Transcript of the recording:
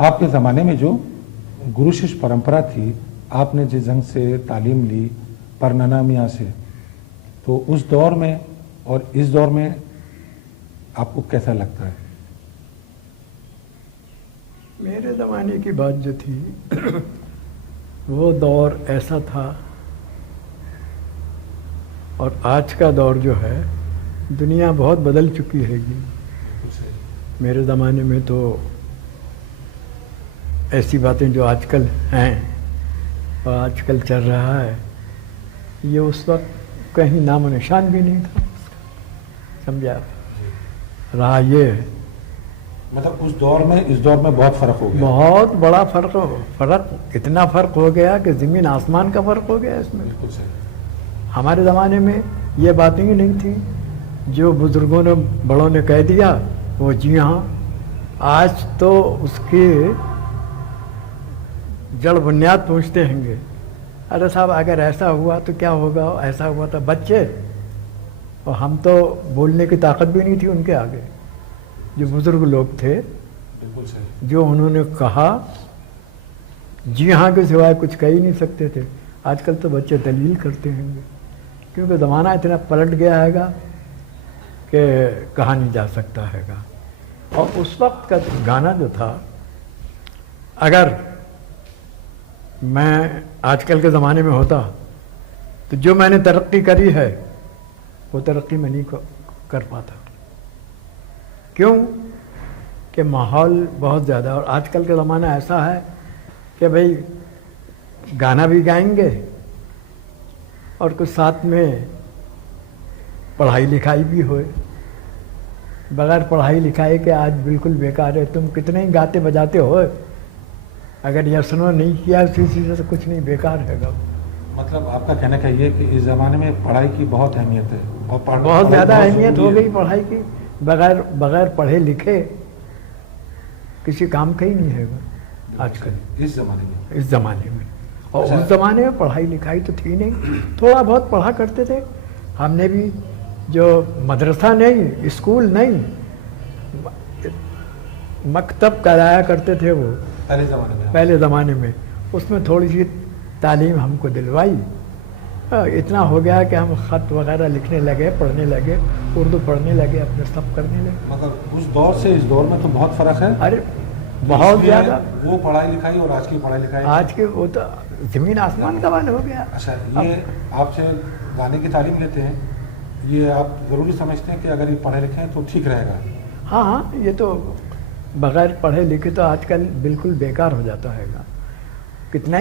आपके ज़माने में जो गुरु शिष्य परंपरा थी, आपने जिस ढंग से तालीम ली परनाना मियाँ से, तो उस दौर में और इस दौर में आपको कैसा लगता है? मेरे ज़माने की बात जो थी वो दौर ऐसा था, और आज का दौर जो है, दुनिया बहुत बदल चुकी हैगी। मेरे ज़माने में तो ऐसी बातें जो आजकल हैं और आजकल चल रहा है, ये उस वक्त कहीं नामो निशान भी नहीं था। समझा रहा ये, मतलब उस दौर में इस दौर में बहुत फर्क हो गया। बहुत बड़ा फर्क इतना फर्क हो गया कि ज़मीन आसमान का फर्क हो गया इसमें। बिल्कुल सही। हमारे ज़माने में ये बातें ही नहीं थी। जो बुज़ुर्गों ने बड़ों ने कह दिया वो जी हाँ। आज तो उसके जड़ बुनियाद पूछते हैंगे, अरे साहब अगर ऐसा हुआ तो क्या होगा, ऐसा हुआ तो बच्चे, और हम तो बोलने की ताकत भी नहीं थी उनके आगे। जो बुज़ुर्ग लोग थे, बिल्कुल सही, जो उन्होंने कहा जी हाँ के सिवाय कुछ कह ही नहीं सकते थे। आजकल तो बच्चे दलील करते होंगे, क्योंकि ज़माना इतना पलट गया हैगा कि कहा नहीं जा सकता हैगा। और उस वक्त का गाना जो था, अगर मैं आजकल के ज़माने में होता तो जो मैंने तरक्की करी है वो तरक्की मैं नहीं कर पाता। क्यों? कि माहौल बहुत ज़्यादा, और आजकल का ज़माना ऐसा है कि भाई गाना भी गाएंगे और कुछ साथ में पढ़ाई लिखाई भी होए। बगैर पढ़ाई लिखाई के आज बिल्कुल बेकार है। तुम कितने ही गाते बजाते हो, अगर यह सुनो नहीं किया उसी चीज़ से कुछ नहीं, बेकार है। मतलब आपका कहना का ये कि इस ज़माने में पढ़ाई की बहुत अहमियत है, और बहुत ज़्यादा अहमियत हो गई पढ़ाई की। बगैर पढ़े लिखे किसी काम का ही नहीं है आजकल इस ज़माने में। और उस ज़माने में पढ़ाई लिखाई तो थी नहीं, थोड़ा बहुत पढ़ा करते थे। हमने भी जो मदरसा नहीं, स्कूल नहीं, मकतब कराया करते थे वो पहले ज़माने में, उसमें थोड़ी सी तालीम हमको दिलवाई। इतना हो गया कि हम ख़त वगैरह लिखने लगे, पढ़ने लगे, उर्दू पढ़ने लगे, अपने सब करने लगे। मतलब उस दौर से इस दौर में तो बहुत फ़र्क है। अरे बहुत ज़्यादा। वो पढ़ाई लिखाई और आज की पढ़ाई लिखाई, आज के वो तो ज़मीन आसमान का बात हो गया। अच्छा, ये आपसे गाने की तालीम लेते हैं, ये आप ज़रूरी समझते हैं कि अगर ये पढ़े लिखे हैं तो ठीक रहेगा? हाँ हाँ, ये तो बगैर पढ़े लिखे तो आजकल बिल्कुल बेकार हो जाता है। कितना